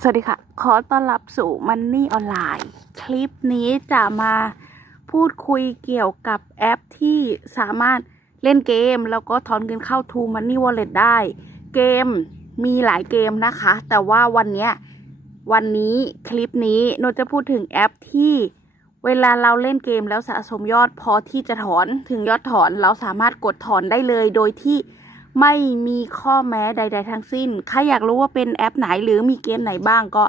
สวัสดีค่ะ ขอต้อนรับสู่มันนี่ออนไลน์ คลิปนี้จะมาพูดคุยเกี่ยวกับแอปที่สามารถเล่นเกม แล้วก็ถอนเงินเข้า To Money Wallet ได้ เกมมีหลายเกมนะคะ แต่ว่าวันนี้วันนี้คลิปนี้โนจะพูดถึงแอปที่เวลาเราเล่นเกมแล้วสะสมยอดพอที่จะถอนถึงยอดถอนเราสามารถกดถอนได้เลยโดยที่ ไม่มีข้อแม้ใด ๆ ทั้งสิ้น ใครอยากรู้ว่าเป็นแอปไหนหรือมีเกมไหนบ้างก็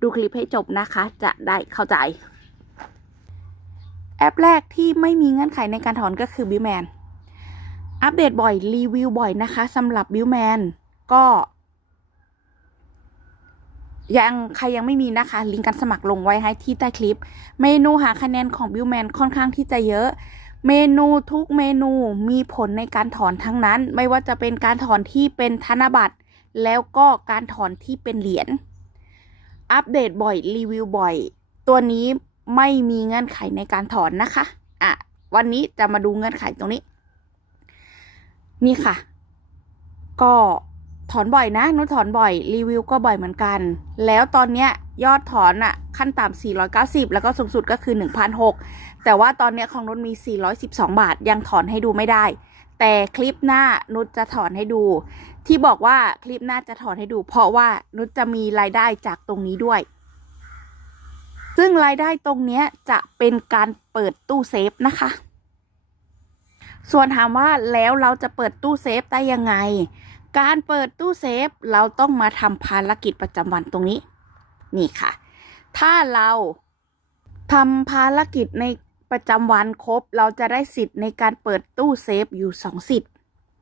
ดูคลิปให้จบนะคะ จะได้เข้าใจ แอปแรกที่ไม่มีเงื่อนไขในการถอนก็คือ b i l l m a n อัปเดตบ่อยรีวิวบ่อยนะคะสำหรับ b i l l m a n ก็ยังใครยังไม่มีนะคะ ลิงก์การสมัครลงไว้ให้ที่ใต้คลิป เมนูหาคะแนนของ b i l l m a n ค่อนข้างที่จะเยอะ เมนูทุกเมนูมีผลในการถอนทั้งนั้น ไม่ว่าจะเป็นการถอนที่เป็นธนบัตร แล้วก็การถอนที่เป็นเหรียญ อัปเดตบ่อยรีวิวบ่อย ตัวนี้ไม่มีเงื่อนไขในการถอนนะคะ อะ วันนี้จะมาดูเงื่อนไขตรงนี้ นี่ค่ะ ก็ ถอนบ่อยนะนุชถอนบ่อยรีวิวก็บ่อยเหมือนกัน แล้วตอนเนี้ยยอดถอนอะขั้นต่ำ490 แล้วก็สูงสุดก็คือ1,600แต่ว่าตอนเนี้ยของนุชมี 412 บาท ยังถอนให้ดูไม่ได้ แต่คลิปหน้านุชจะถอนให้ดู ที่บอกว่าคลิปหน้าจะถอนให้ดู เพราะว่านุชจะมีรายได้จากตรงนี้ด้วย ซึ่งรายได้ตรงเนี้ยจะเป็นการเปิดตู้เซฟนะคะ ส่วนถามว่าแล้วเราจะเปิดตู้เซฟได้ยังไง การเปิดตู้เซฟเราต้องมาทำภารกิจประจำวันตรงนี้ นี่ค่ะ ถ้าเราทำภารกิจในประจำวันครบ เราจะได้สิทธิ์ในการเปิดตู้เซฟอยู่สองสิทธิ์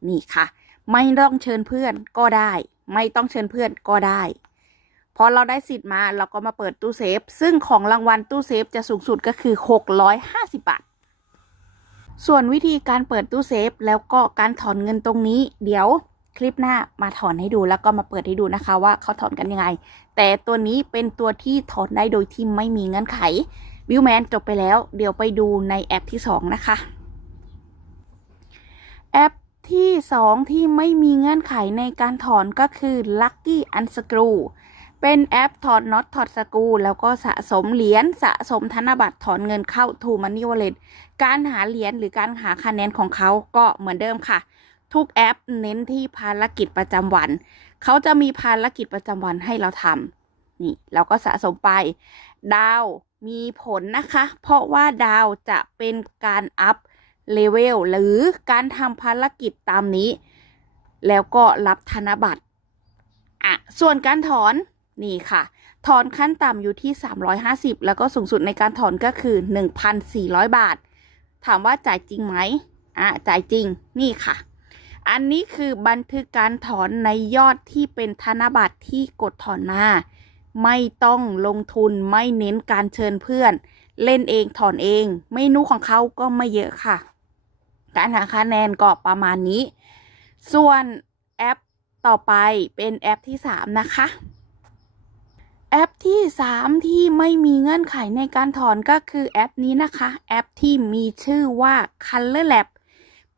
นี่ค่ะ ไม่ต้องเชิญเพื่อนก็ได้ ไม่ต้องเชิญเพื่อนก็ได้พอเราได้สิทธิ์มาเราก็มาเปิดตู้เซฟ ซึ่งของรางวัลตู้เซฟจะสูงสุดก็คือ 650 บาท ส่วนวิธีการเปิดตู้เซฟแล้วก็การถอนเงินตรงนี้ เดี๋ยว ลิปหน้ามาถอนให้ดูแล้วก็มาเปิดให้ดูนะคะว่าเขาถอนกันยังไง แต่ตัวนี้เป็นตัวที่ถอนได้โดยที่ไม่มีเงื่อนไขบิวแมนจบไปแล้ว เดี๋ยวไปดูในแอปที่ 2 นะคะ แอปที่ 2 ที่ไม่มีเงื่อนไขในการถอนก็คือ Lucky Unscrew เป็นแอปถอดน็อตถอดสกรูแล้วก็สะสมเหรียญสะสมธนบัตรถอนเงินเข้า To Money Wallet การหาเหรียญหรือการหาคะแนนของเขาก็เหมือนเดิมค่ะ ทุกแอปเน้นที่ภารกิจประจำวัน เขาจะมีภารกิจประจำวันให้เราทำนี่ เราก็สะสมไป ดาวมีผลนะคะ เพราะว่าดาวจะเป็นการอัพเลเวลหรือการทำภารกิจตามนี้ แล้วก็รับธนบัตรอะส่วนการถอนนี่ค่ะ ถอนขั้นต่ำอยู่ที่ 350 แล้วก็สูงสุดในการถอนก็คือ 1,400 บาท ถามว่าจ่ายจริงไหมอะจ่ายจริงนี่ค่ะ อันนี้คือบันทึกการถอนในยอดที่เป็นธนบัตรที่กดถอนมา ไม่ต้องลงทุนไม่เน้นการเชิญเพื่อน เล่นเองถอนเองเมนูของเขาก็ไม่เยอะค่ะ การหาคะแนนก็ประมาณนี้ ส่วนแอปต่อไปเป็นแอปที่ 3 นะคะ แอปที่ 3 ที่ไม่มีเงื่อนไขในการถอนก็คือแอปนี้นะคะ แอปที่มีชื่อว่า Color Lab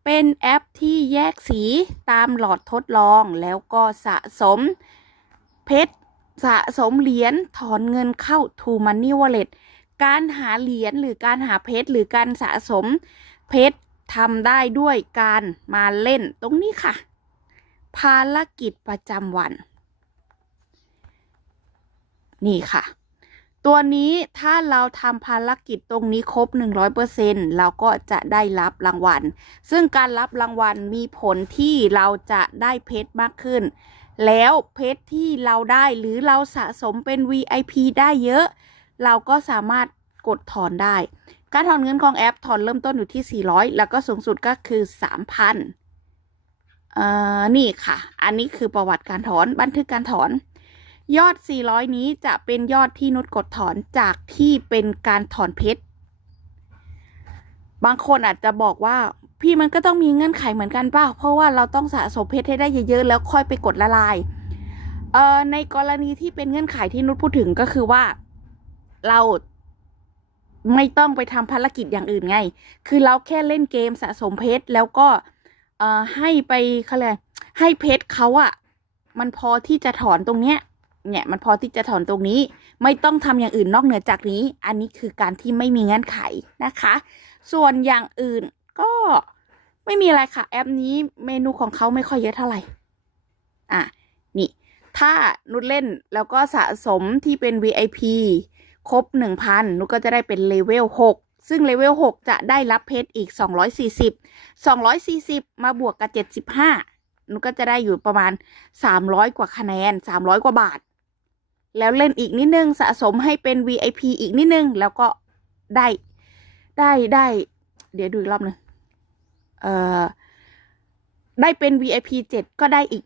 เป็นแอปที่แยกสีตามหลอดทดลองแล้วก็สะสมเพชรสะสมเหรียญถอนเงินเข้า To Money Wallet การหาเหรียญหรือการหาเพชรหรือการสะสมเพชรทำได้ด้วยการมาเล่นตรงนี้ค่ะ ภารกิจประจำวัน นี่ค่ะ ตัวนี้ถ้าเราทำภารกิจตรงนี้ครบ 100%เราก็จะได้รับรางวัล ซึ่งการรับรางวัลมีผลที่เราจะได้เพชรมากขึ้น แล้วเพชรที่เราได้หรือเราสะสมเป็น VIP ได้เยอะ เราก็สามารถกดถอนได้ การถอนเงินของแอปถอนเริ่มต้นอยู่ที่ 400 แล้วก็สูงสุดก็คือ 3,000อ่อนี่ค่ะ อันนี้คือประวัติการถอนบันทึกการถอน ยอด 400 นี้จะเป็นยอดที่นุชกดถอนจากที่เป็นการถอนเพชร บางคนอาจจะบอกว่าพี่มันก็ต้องมีเงื่อนไขเหมือนกันเปล่า เพราะว่าเราต้องสะสมเพชรให้ได้เยอะๆ แล้วค่อยไปกดละลาย เอ่อ ในกรณีที่เป็นเงื่อนไขที่นุชพูดถึงก็คือว่าเราไม่ต้องไปทำภารกิจอย่างอื่นไง คือเราแค่เล่นเกมสะสมเพชรแล้วก็เอ่อให้ไปเขาเลยกให้เพชรเขาอะมันพอที่จะถอนตรงเนี้ย เนี่ยมันพอที่จะถอนตรงนี้ ไม่ต้องทำอย่างอื่นนอกเหนือจากนี้ อันนี้คือการที่ไม่มีเงื่อนไขนะคะ ส่วนอย่างอื่นก็ไม่มีอะไรค่ะ แอปนี้เมนูของเขาไม่ค่อยเยอะเท่าไหร่ อะ นี่ ถ้านุชเล่นแล้วก็สะสมที่เป็น VIP ครบ 1,000 นุชก็จะได้เป็นเลเวล 6 ซึ่งเลเวล 6 จะได้รับเพชรอีก 240 240 มาบวกกับ 75นุชก็จะได้อยู่ประมาณ 300 กว่าคะแนน 300 กว่าบาท แล้วเล่นอีกนิดนึงสะสมให้เป็น VIP อีกนิดนึง แล้วก็ได้ได้ได้ เดี๋ยวดูอีกรอบหนึงเอ่อได้เป็น VIP 7 ก็ได้อีก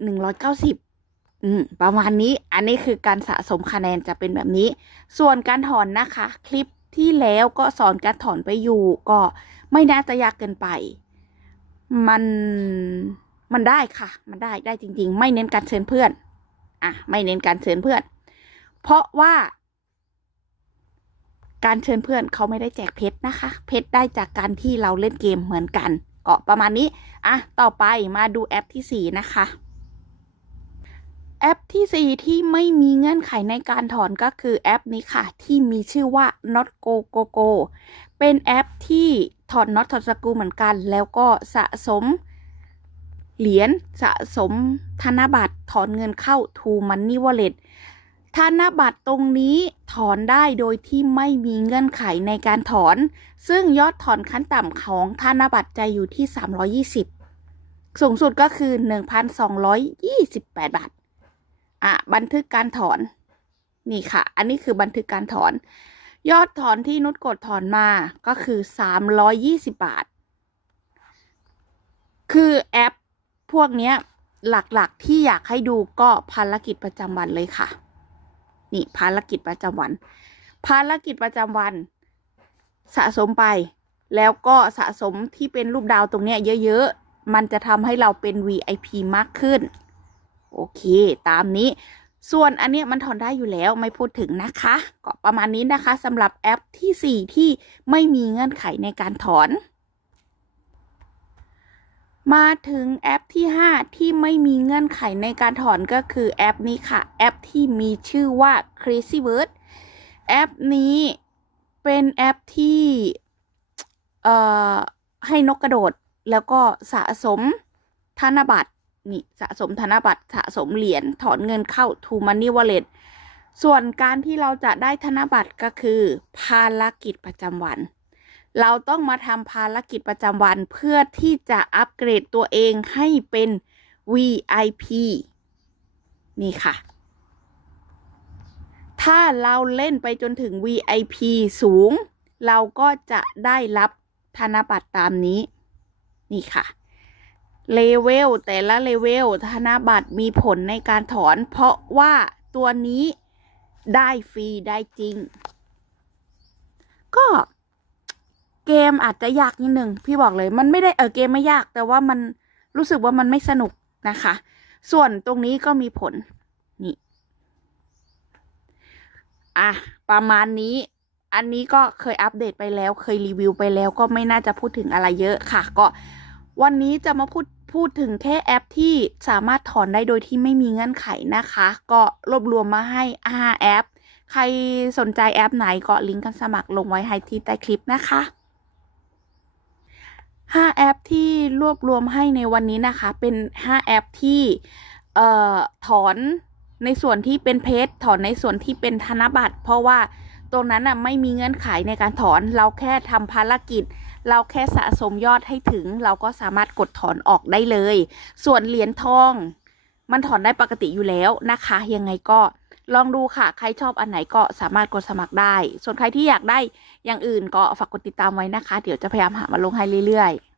190อืมประมาณนี้อันนี้คือการสะสมคะแนนจะเป็นแบบนี้ ส่วนการถอนนะคะ คลิปที่แล้วก็สอนการถอนไปอยู่ ก็ไม่น่าจะยากเกินไป มันมันได้ค่ะ มันได้ได้จริง ๆ ไม่เน้นการเชิญเพื่อน อะ ไม่เน้นการเชิญเพื่อน เพราะว่า การเชิญเพื่อนเขาไม่ได้แจกเพชรนะคะ เพชรได้จากการที่เราเล่นเกมเหมือนกันก็ประมาณนี้อะต่อไปมาดูแอปที่สี่นะคะ แอปที่สี่ที่ไม่มีเงื่อนไขในการถอนก็คือแอปนี้ค่ะ ที่มีชื่อว่า not go go go เป็นแอปที่ถอน not ถอนสกูเหมือนกัน แล้วก็สะสมเหรียญสะสมธนบัตรถอนเงินเข้า to money wallet ธนบัตรตรงนี้ถอนได้โดยที่ไม่มีเงื่อนไขในการถอน ซึ่งยอดถอนขั้นต่ำของธนบัตรจะอยู่ที่ 320 สูงสุดก็คือ 1,228 บาท อะ บันทึกการถอน นี่ค่ะ อันนี้คือบันทึกการถอน ยอดถอนที่นุชกดถอนมาก็คือ 320 บาท คือแอปพวกนี้หลักๆที่อยากให้ดูก็ภารกิจประจำวันเลยค่ะ นี่ภารกิจประจำวัน ภารกิจประจำวัน สะสมไป แล้วก็สะสมที่เป็นรูปดาวตรงเนี้ยเยอะๆ มันจะทำให้เราเป็น VIP มากขึ้น โอเค ตามนี้ ส่วนอันเนี้ยมันถอนได้อยู่แล้วไม่พูดถึงนะคะ ก็ประมาณนี้นะคะสำหรับแอปที่ 4 ที่ไม่มีเงื่อนไขในการถอน มาถึงแอปที่ 5 ที่ไม่มีเงื่อนไขในการถอนก็คือแอปนี้ค่ะ แอปที่มีชื่อว่า Crazy Bird แอปนี้เป็นแอปที่เอ่อให้นกกระโดดแล้วก็สะสมธนบัตรนี่สะสมธนบัตรสะสมเหรียญถอนเงินเข้า to money wallet ส่วนการที่เราจะได้ธนบัตรก็คือ ภารกิจประจำวัน เราต้องมาทำภารกิจประจำวันเพื่อที่จะอัปเกรดตัวเองให้เป็น VIP นี่ค่ะ ถ้าเราเล่นไปจนถึง VIP สูง เราก็จะได้รับธนบัตรตามนี้ นี่ค่ะเลเวลแต่ละเลเวลธนบัตรมีผลในการถอน เพราะว่าตัวนี้ได้ฟรีได้จริง ก็ เกมอาจจะยากนิดนึงพี่บอกเลยมันไม่ได้เออเกมไม่ยาก แต่ว่ามันรู้สึกว่ามันไม่สนุกนะคะ ส่วนตรงนี้ก็มีผลนี่อะประมาณนี้ อันนี้ก็เคยอัปเดตไปแล้ว เคยรีวิวไปแล้วก็ไม่น่าจะพูดถึงอะไรเยอะค่ะ ก็วันนี้จะมาพูดพูดถึงแค่แอปที่สามารถถอนได้โดยที่ไม่มีเงื่อนไขนะคะ ก็รวบรวมมาให้ 5 แอป ใครสนใจแอปไหนก็ลิงก์การสมัครลงไว้ให้ที่ใต้คลิปนะคะ 5 แอปที่รวบรวมให้ในวันนี้นะคะ เป็น 5 แอปที่เอ่อถอนในส่วนที่เป็นเพชรถอนในส่วนที่เป็นธนบัตร เพราะว่าตรงนั้นน่ะไม่มีเงื่อนไขในการถอนเราแค่ทำภารกิจ เราแค่สะสมยอดให้ถึง เราก็สามารถกดถอนออกได้เลย ส่วนเหรียญทอง มันถอนได้ปกติอยู่แล้วนะคะ ยังไงก็ ลองดูค่ะ ใครชอบอันไหนก็สามารถกดสมัครได้ ส่วนใครที่อยากได้อย่างอื่นก็ฝากกดติดตามไว้นะคะ เดี๋ยวจะพยายามหามาลงให้เรื่อยๆ